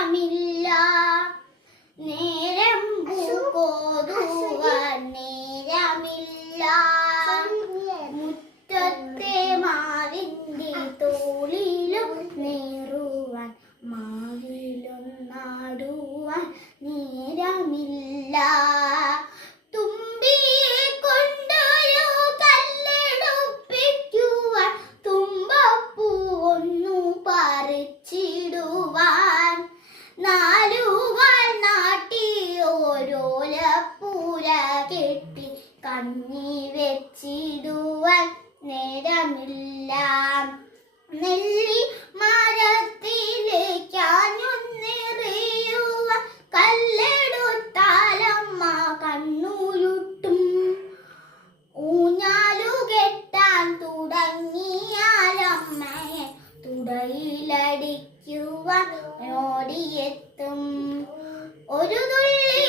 നേരമില്ല നേരം കോതുവാൻ നേരമില്ല മുറ്റത്തെ മാവിൻ്റെ തോളിലും നേറുവാൻ മാവിലൊന്നാടുവാൻ നേരമില്ല തുമ്പിയെ കൊണ്ടൊരു കല്ലെടുപ്പിക്കുവാൻ തുമ്പപ്പൂ ഒന്നു പറിച്ചിടുവാൻ നാലുകാൽ നാട്ടി ഓരോലപ്പൂര കെട്ടി കഞ്ഞി വെച്ചിടുവാൻ നേരമില്ല നെല്ലി മരത്തിലേക്കാഞ്ഞൊന്നെറിയുവാൻ കല്ലെടുത്താലമ്മ കണ്ണുരുട്ടും ഊഞ്ഞാലു കെട്ടാൻ തുടങ്ങിയാലമ്മയെ തുടയിലടിക്കുവാൻ ഓടിയെത്തും ഒരു തുള്ളി